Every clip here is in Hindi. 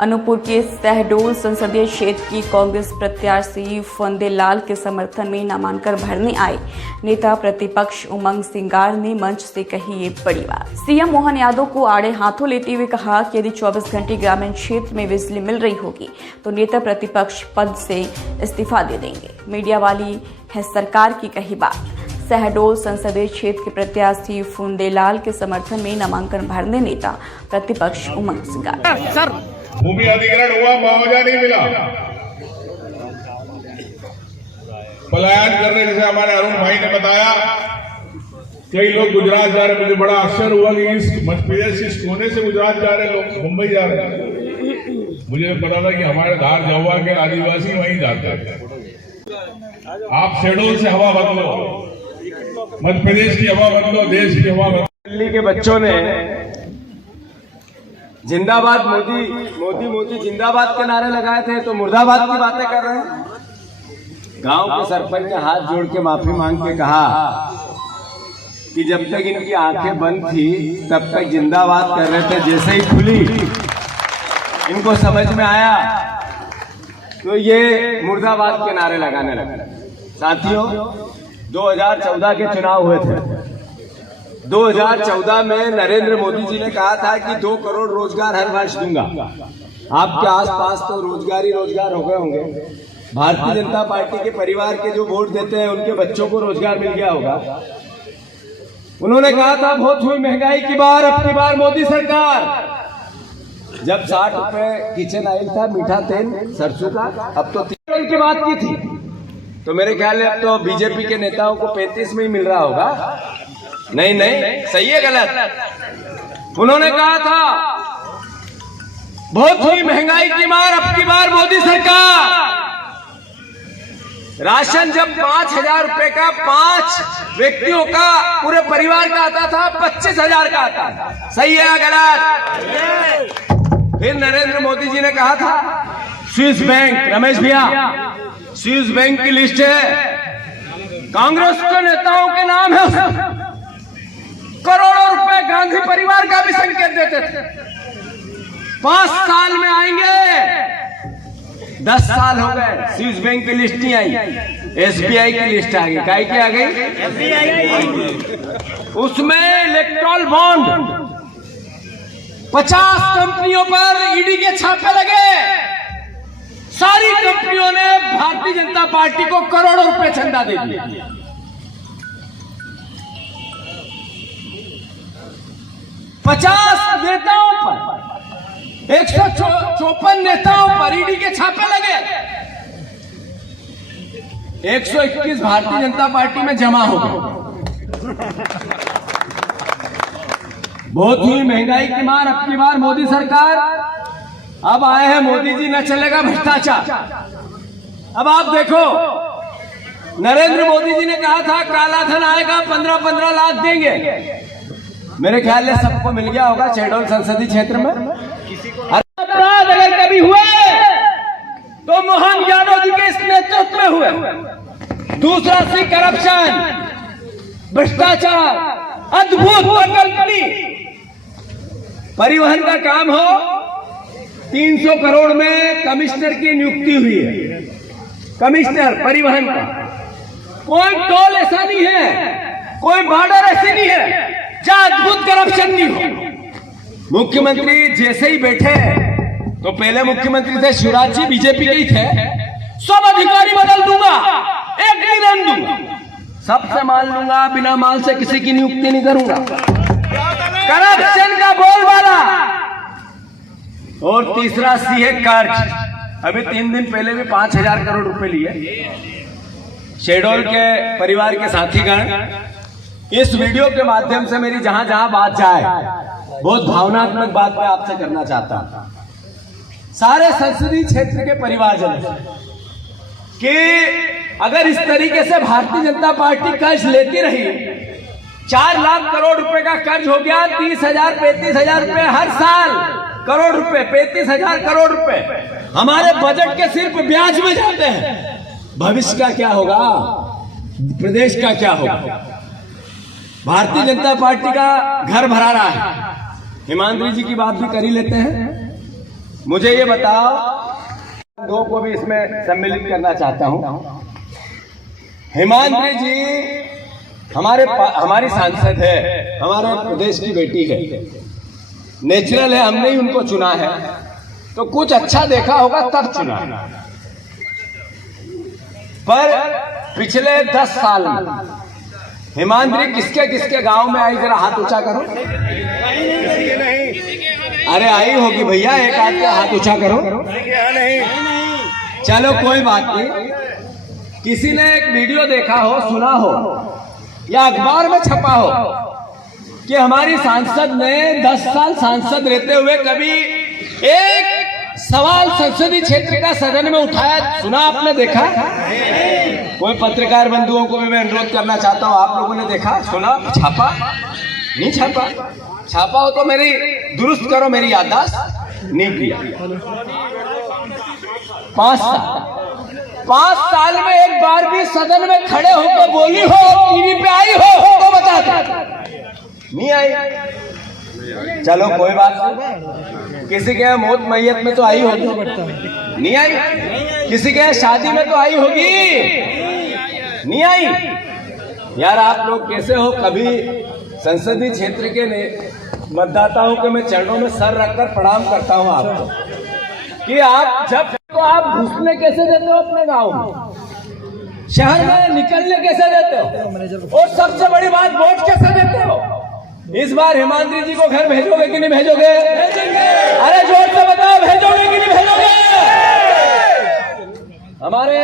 अनूपपुर के शहडोल संसदीय क्षेत्र की कांग्रेस प्रत्याशी फंदेलाल के समर्थन में नामांकन भरने आए नेता प्रतिपक्ष उमंग सिंगार ने मंच से कही ये बड़ी बात। सीएम मोहन यादव को आड़े हाथों लेते हुए कहा कि यदि 24 घंटे ग्रामीण क्षेत्र में बिजली मिल रही होगी तो नेता प्रतिपक्ष पद से इस्तीफा दे देंगे। मीडिया वाली है सरकार की कही बात। शहडोल संसदीय क्षेत्र के प्रत्याशी फंदेलाल के समर्थन में नामांकन भरने नेता प्रतिपक्ष उमंग सिंगार। भूमि अधिग्रहण हुआ, मुआवजा नहीं मिला, पलायन करने जैसे हमारे अरुण भाई ने बताया। कई लोग गुजरात जा रहे, मुझे बड़ा आश्चर्य हुआ कि इस मध्य प्रदेश इस कोने से गुजरात जा रहे लोग मुंबई जा रहे हैं। मुझे पता था कि हमारे धार जहुआ के आदिवासी वहीं जाते हैं। आप शहडोल से हवा बदलो, मध्य प्रदेश की हवा बदलो, देश की हवा बदलो। दिल्ली के बच्चों ने जिंदाबाद मोदी मोदी मोदी जिंदाबाद के नारे लगाए थे, तो मुर्दाबाद की बातें कर रहे हैं। गांव के सरपंच ने हाथ जोड़ के माफी मांग के कहा कि जब तक इनकी आंखें बंद थी तब तक जिंदाबाद कर रहे थे, जैसे ही खुली इनको समझ में आया तो ये मुर्दाबाद के नारे लगाने लगे। साथियों, 2014 के चुनाव हुए थे। 2014 में नरेंद्र मोदी जी ने कहा था कि 2 करोड़ रोजगार हर वर्ष दूंगा। आपके आसपास तो रोजगार ही रोजगार हो गए होंगे। भारतीय जनता पार्टी के परिवार के जो वोट देते हैं उनके बच्चों को रोजगार मिल गया होगा। उन्होंने कहा था बहुत हुई महंगाई की बार, अब की बार मोदी सरकार। जब 60 रुपए किचन ऑयल था, मीठा तेल सरसों का, अब तो 3 रुपए की बात की थी। तो मेरे ख्याल है अब तो बीजेपी के नेताओं को 35 में ही मिल रहा होगा। नहीं नहीं, सही है गलत? उन्होंने कहा था बहुत हुई महंगाई की मार, अब की बार मोदी सरकार। राशन जब 5,000 रुपए का 5 व्यक्तियों का पूरे परिवार का आता था, 25,000 का आता था। सही है या गलत? फिर नरेंद्र मोदी जी ने कहा था स्विस बैंक, रमेश भैया स्विस बैंक की लिस्ट है, कांग्रेस के नेताओं के नाम है। करोड़ों रुपए गांधी परिवार का भी संकेत देते थे। 5 साल में आएंगे, 10 साल हो गए, स्विस बैंक की लिस्ट नहीं आई, एसबीआई की लिस्ट आ गई। काय की आ गई? उसमें इलेक्ट्रॉल बॉन्ड 50 कंपनियों पर ईडी के छापे लगे। सारी कंपनियों ने भारतीय जनता पार्टी को करोड़ों रुपए चंदा दे दिया। 50 नेताओं पर, 154 नेताओं पर ईडी के छापे लगे। 121 भारतीय जनता पार्टी में जमा हो गए। बहुत ही महंगाई की मार, अब की बार मोदी सरकार। अब आए हैं मोदी जी, न चलेगा भ्रष्टाचार। अब आप देखो, नरेंद्र मोदी जी ने कहा था काला धन आएगा, 15-15 लाख देंगे। मेरे ख्याल से सबको मिल गया होगा शहडोल संसदीय क्षेत्र में। अपराध अगर कभी हुए तो मोहन यादव जी के इस नेतृत्व में हुए। दूसरा सी करप्शन, भ्रष्टाचार, अद्भुत कल्पनी। परिवहन का काम हो, 300 करोड़ में कमिश्नर की नियुक्ति हुई है। कमिश्नर परिवहन का, कोई टोल ऐसा नहीं है, कोई बॉर्डर ऐसी नहीं है जहां अद्भुत करप्शन नहीं हो। मुख्यमंत्री जैसे ही बैठे तो पहले मुख्यमंत्री थे शिवराज जी, बीजेपी के ही थे। सब अधिकारी बदल दूंगा, एक नहीं रहने दूंगा, सबसे माल लूंगा, बिना माल से किसी की नियुक्ति नहीं करूंगा। करप्शन का बोलबाला। और तीसरा सी है कर्ज। अभी 3 दिन पहले भी 5,000 करोड़ रुपए लिए शहडोल के परिवार के साथीगण। इस वीडियो के माध्यम से मेरी जहां जहां बात जाए, बहुत भावनात्मक बात मैं आपसे करना चाहता हूं सारे संसदीय क्षेत्र के परिवारजन कि अगर इस तरीके से भारतीय जनता पार्टी कर्ज लेती रही, 4 लाख करोड़ रुपए का कर्ज हो गया, 30,000 35,000 रुपए हर साल, करोड़ रुपए 35,000 करोड़ रुपए हमारे बजट के सिर्फ ब्याज में जाते हैं। भविष्य का क्या होगा? प्रदेश का क्या होगा? भारतीय जनता पार्टी का घर भरा रहा है। हिमांद्री जी की बात भी कर ही लेते हैं। मुझे ये बताओ, दो को भी इसमें सम्मिलित करना चाहता हूं। हिमांद्री जी हमारी सांसद है, हमारे प्रदेश की बेटी है, नेचुरल है, हमने ही उनको चुना है, तो कुछ अच्छा देखा होगा तब चुना। पर पिछले 10 साल में हिमांद्री किसके किसके गांव में आई, जरा हाथ ऊंचा करो। अरे आई होगी भैया, एक आध का हाथ ऊंचा करो। चलो कोई बात नहीं। किसी ने एक वीडियो देखा हो, सुना हो या अखबार में छपा हो कि हमारी सांसद ने 10 साल सांसद रहते हुए कभी एक सवाल संसदीय क्षेत्र का सदन में उठाया, सुना आपने, देखा? कोई पत्रकार बंधुओं को भी मैं अनुरोध करना चाहता हूं, आप लोगों ने देखा, सुना, छापा? नहीं छापा। छापा हो तो मेरी दुरुस्त करो, मेरी याददाश्त नहीं किया। 5 साल में एक बार भी सदन में खड़े होकर बोली हो, टीवी पे आई हो तो बता दो। नहीं आई। चलो कोई बात नहीं। किसी के मौत मैयत में तो आई होगी, नहीं आई। किसी के शादी में तो आई होगी, नहीं आई। यार आप लोग कैसे हो? कभी संसदीय क्षेत्र के मतदाताओं के मैं चरणों में सर रखकर प्रणाम करता हूं आपको कि आप जब तो आप घुसने कैसे देते हो अपने गांव में, शहर में निकलने कैसे देते हो, और सबसे बड़ी बात वोट कैसे देते हो। इस बार हिमांद्री जी को घर भेजोगे कि नहीं भेजोगे? भेजेंगे। अरे जोर से बताओ, भेजोगे कि नहीं भेजोगे? हमारे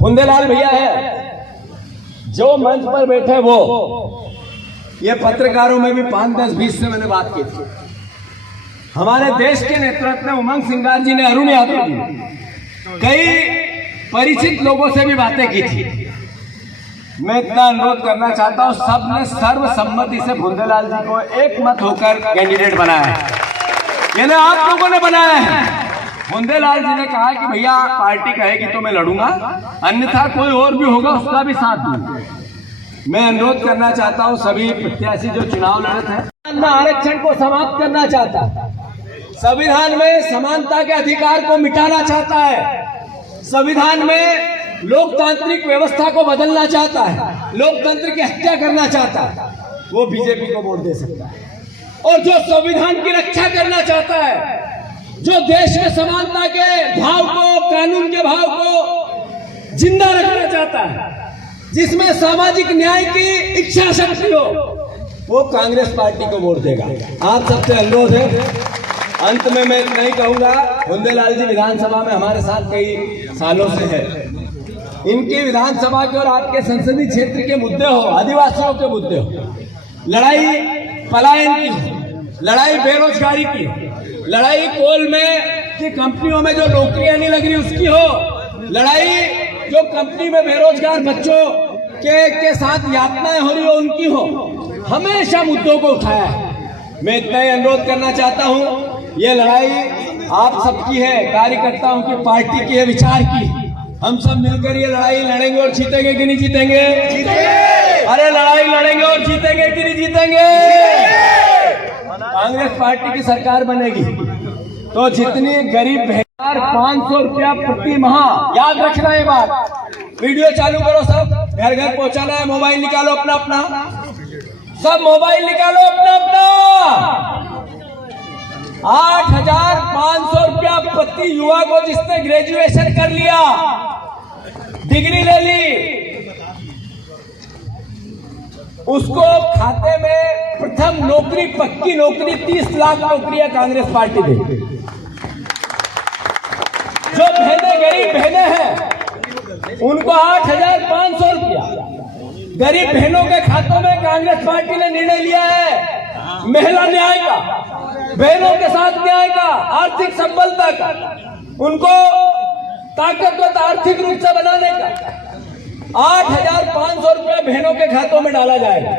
फुंदेलाल भैया है जो मंच पर बैठे, वो ये पत्रकारों में भी 5, 10, 20 से मैंने बात की थी। हमारे देश के नेतृत्व में उमंग सिंगार जी ने, अरुण यादव जी ने कई परिचित लोगों से भी बातें की थी। मैं इतना अनुरोध करना चाहता हूं, सबने सर्वसम्मति से फुंदेलाल जी को एक मत होकर कैंडिडेट बनाया है, यानी आप लोगों ने बनाया है। फुंदेलाल जी ने कहा कि भैया पार्टी कहेगी तो मैं लड़ूंगा, अन्यथा कोई और भी होगा उसका भी साथ दूंगा। मैं अनुरोध करना चाहता हूं सभी प्रत्याशी जो चुनाव लड़ते हैं, आरक्षण को समाप्त करना चाहता है, संविधान में समानता के अधिकार को मिटाना चाहता है, संविधान में लोकतांत्रिक व्यवस्था को बदलना चाहता है, लोकतंत्र की हत्या करना चाहता है, वो बीजेपी को वोट दे सकता है। और जो संविधान की रक्षा करना चाहता है, जो देश में समानता के भाव को, कानून के भाव को जिंदा रखना चाहता है, जिसमें सामाजिक न्याय की इच्छा शक्ति हो, वो कांग्रेस पार्टी को वोट देगा। आप सबसे अनुरोध है, अंत में मैं इतना ही कहूंगा, फुंदेलाल जी विधानसभा में हमारे साथ कई सालों से है। इनकी विधानसभा के और आपके संसदीय क्षेत्र के मुद्दे हो, आदिवासियों के मुद्दे हो, लड़ाई पलायन की हो, लड़ाई बेरोजगारी की हो, लड़ाई कोल में की कंपनियों में जो नौकरियां नहीं लग रही उसकी हो, लड़ाई जो कंपनी में बेरोजगार बच्चों के साथ यातनाएं हो रही हो उनकी हो, हमेशा मुद्दों को उठाया है। मैं इतना ही अनुरोध करना चाहता हूं, ये लड़ाई आप सबकी है, कार्यकर्ताओं की, पार्टी की है, विचार की। हम सब मिलकर ये लड़ाई लड़ेंगे और जीतेंगे कि नहीं जीतेंगे? जीतेंगे। अरे लड़ाई लड़ेंगे और जीतेंगे कि नहीं जीतेंगे? कांग्रेस पार्टी की सरकार बनेगी तो जितनी गरीब 500 रुपया प्रति माह, याद रखना ये बात। वीडियो चालू करो, सब घर घर पहुंचाना है, मोबाइल निकालो अपना अपना, सब मोबाइल निकालो अपना अपना। 8,500 रुपया प्रति युवा को जिसने ग्रेजुएशन कर लिया, डिग्री ले ली, उसको खाते में प्रथम नौकरी, पक्की नौकरी, 30 लाख नौकरियां कांग्रेस पार्टी देगी। जो बहनें गरीब बहनें हैं उनको 8,500 रुपया गरीब बहनों के खातों में कांग्रेस पार्टी ने निर्णय लिया है। महिला न्याय का, बहनों के साथ न्याय का, आर्थिक संबलता का, उनको ताकतवर आर्थिक रूप से बनाने का 8,500 रुपया बहनों के खातों में डाला जाएगा।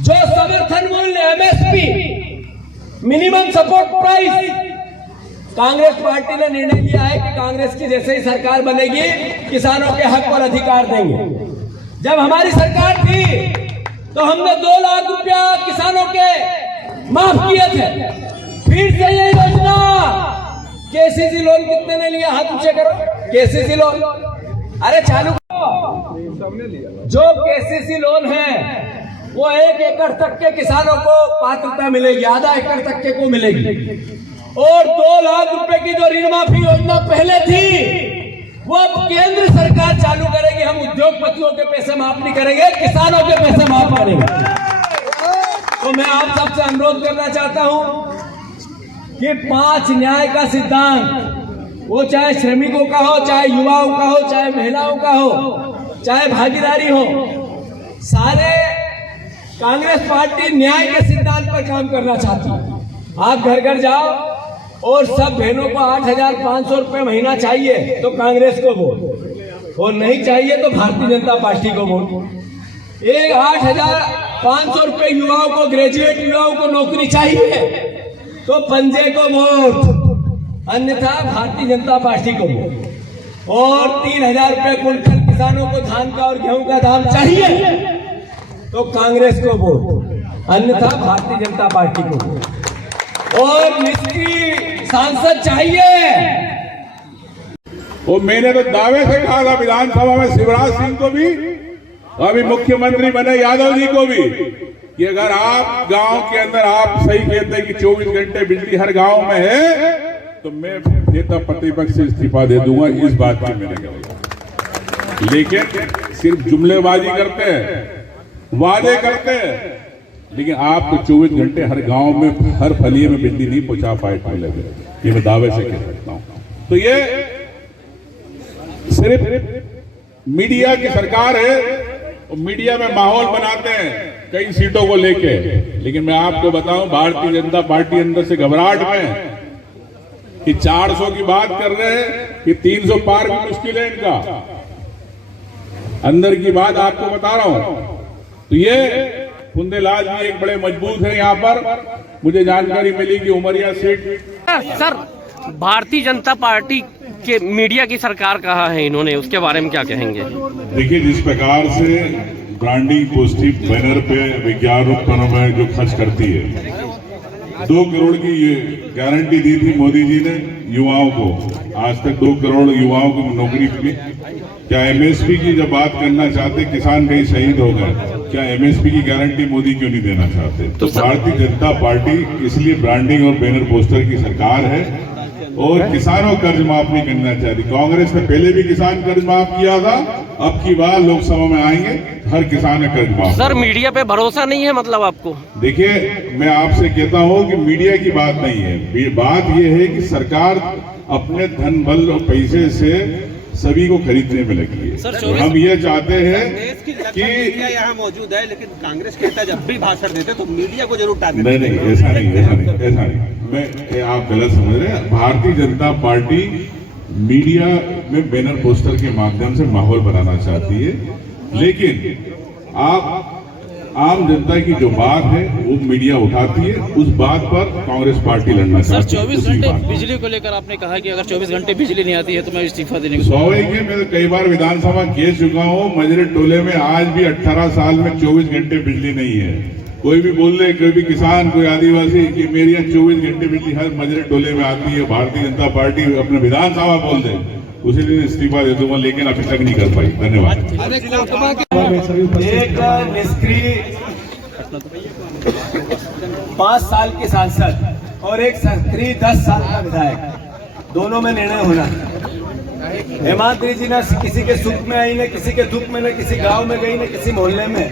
जो समर्थन मूल्य MSP, minimum support price, Congress party ने निर्णय लिया है कि कांग्रेस की जैसे ही सरकार बनेगी किसानों के हक और अधिकार देंगे। जब हमारी सरकार थी तो हमने 2 लाख रुपया किसानों के माफ किए थे। फिर से ये योजना केसीसी लोन कितने ने लिया, हाथ ऊंचे करो। केसीसी लोन, अरे चालू करो। जो केसीसी लोन है वो 1 एकड़ तक के किसानों को पात्रता मिलेगी, आधा एकड़ तक के को मिलेगी। और 2 लाख रुपए की जो ऋण माफी योजना पहले थी वो अब केंद्र सरकार चालू करेगी। हम उद्योगपतियों के पैसे माफ नहीं करेंगे, किसानों के पैसे माफ करेंगे। तो मैं आप सबसे अनुरोध करना चाहता हूं कि 5 न्याय का सिद्धांत, वो चाहे श्रमिकों का हो, चाहे युवाओं का हो, चाहे महिलाओं का हो, चाहे भागीदारी हो, सारे कांग्रेस पार्टी न्याय के सिद्धांत पर काम करना चाहती है। आप घर घर जाओ और सब बहनों को 8,500 रुपए महीना चाहिए तो कांग्रेस को वोट, और नहीं चाहिए तो भारतीय जनता पार्टी को वोट। 8,500 रुपए युवाओं को, ग्रेजुएट युवाओं को नौकरी चाहिए तो पंजे को वोट, अन्यथा भारतीय जनता पार्टी को वोट। और 3,000 रुपए कुंटल किसानों को धान का और गेहूं का दाम चाहिए तो कांग्रेस को वोट, अन्यथा भारतीय जनता पार्टी को वोट। और निष्क्रिय सांसद चाहिए। वो मैंने तो दावे से कहा था विधानसभा में शिवराज सिंह को भी, अभी मुख्यमंत्री बने यादव जी को भी, कि अगर आप गांव के अंदर आप सही कहते हैं कि 24 घंटे बिजली हर गांव में है तो मैं नेता प्रतिपक्ष से इस्तीफा दे दूंगा। इस बात की मैंने कहा, लेकिन सिर्फ जुमलेबाजी करते हैं, वादे करते हैं, लेकिन आप तो 24 घंटे हर गांव में, हर फलिए में बिजली नहीं पहुंचा पाए पहले, ये मैं दावे से कह सकता हूं। तो ये सिर्फ मीडिया की सरकार है, और मीडिया में माहौल बनाते हैं कई सीटों को लेके, लेकिन मैं आपको बताऊं भारतीय जनता पार्टी अंदर से घबराहट में कि 400 की बात कर रहे हैं कि 300 पार भी मुश्किल है इनका, अंदर की बात आपको बता रहा हूं। तो ये फुंदेलाल जी एक बड़े मजबूत है यहाँ पर, मुझे जानकारी मिली कि Umaria seat. Sir, Bharatiya Janata party के मीडिया की सरकार कहा है इन्होंने, उसके बारे में क्या कहेंगे? देखिए, जिस प्रकार से ब्रांडिंग पोस्टिंग बैनर पे विज्ञापनों में जो खर्च करती है, 2 करोड़ की ये गारंटी दी थी मोदी जी ने युवाओं को, आज तक 2 करोड़ युवाओं को नौकरी मिली। क्या एमएसपी की जब बात करना चाहते, किसान कहीं शहीद हो गए, क्या एमएसपी की गारंटी मोदी क्यों नहीं देना चाहते? तो भारतीय जनता पार्टी इसलिए ब्रांडिंग और बैनर पोस्टर की सरकार है, और किसानों कर्ज माफ नहीं करना चाहती। कांग्रेस ने पहले भी किसान कर्ज माफ किया था, अब की बार लोकसभा में आएंगे हर किसान का कर्ज माफ। सर, मीडिया पे भरोसा नहीं है मतलब आपको? देखिए, मैं आपसे कहता हूं कि मीडिया की बात नहीं है, बात यह है कि सरकार अपने धन बल और पैसे से सभी को खरीदने में लगी है। हम ये चाहते हैं कि यहाँ मौजूद है, लेकिन कांग्रेस कहता है जब भी भाषण देते तो मीडिया को जरूर टारगेट। नहीं, ऐसा नहीं। मैं, आप गलत समझ रहे हैं। भारतीय जनता पार्टी मीडिया में बैनर पोस्टर के माध्यम से माहौल बनाना चाहती है, लेकिन आप आम जनता की जो बात है वो मीडिया उठाती है, उस बात पर कांग्रेस पार्टी लड़ना चाहती है। सर, 24 घंटे बिजली को लेकर आपने कहा कि अगर 24 घंटे बिजली नहीं आती है तो मैं इस्तीफा देने को। स्वाभाविक है, मैं तो कई बार विधानसभा कह चुका हूँ, मजरे टोले में आज भी 18 साल में 24 घंटे बिजली नहीं है। कोई भी बोल रहे, कोई भी किसान, कोई आदिवासी कि मेरे यहाँ 24 घंटे बिजली हर मजरे टोले में आती है, भारतीय जनता पार्टी अपने विधानसभा बोल दे, उसी दिन इस्तीफा दे दूंगा, लेकिन अभी तक नहीं कर पाई। धन्यवाद। एक निष्क्रिय 5 साल की सांसद और एक सक्रिय 10 साल का विधायक, दोनों में निर्णय होना। हेमाद्री जी न किसी के सुख में आई, न किसी के दुख में, न किसी गांव में गई, न किसी मोहल्ले में,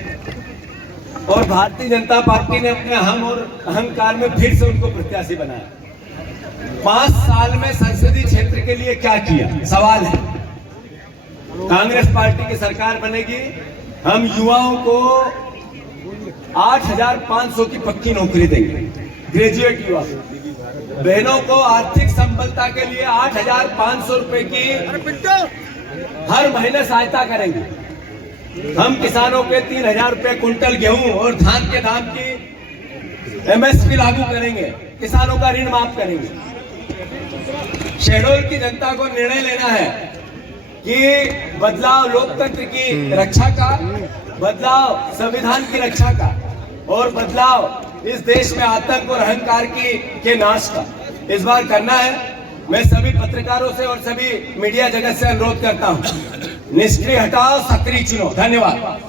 और भारतीय जनता पार्टी ने अपने हम और अहंकार में फिर से उनको प्रत्याशी बनाया। 5 साल में संसदीय क्षेत्र के लिए क्या किया, सवाल है। कांग्रेस पार्टी की सरकार बनेगी, हम युवाओं को 8,500 की पक्की नौकरी देंगे, ग्रेजुएट युवा। बहनों को आर्थिक संबलता के लिए 8,500 रुपए की हर महीने सहायता करेंगे। हम किसानों के 3,000 रुपए कुंटल गेहूं और धान के दाम की एमएसपी लागू करेंगे, किसानों का ऋण माफ करेंगे। शहडोल की जनता को निर्णय लेना है कि बदलाव लोकतंत्र की रक्षा का, बदलाव संविधान की रक्षा का, और बदलाव इस देश में आतंक और अहंकार के नाश का इस बार करना है। मैं सभी पत्रकारों से और सभी मीडिया जगत से अनुरोध करता हूं, निष्क्रिय हटाओ, सक्रिय चुनो। धन्यवाद।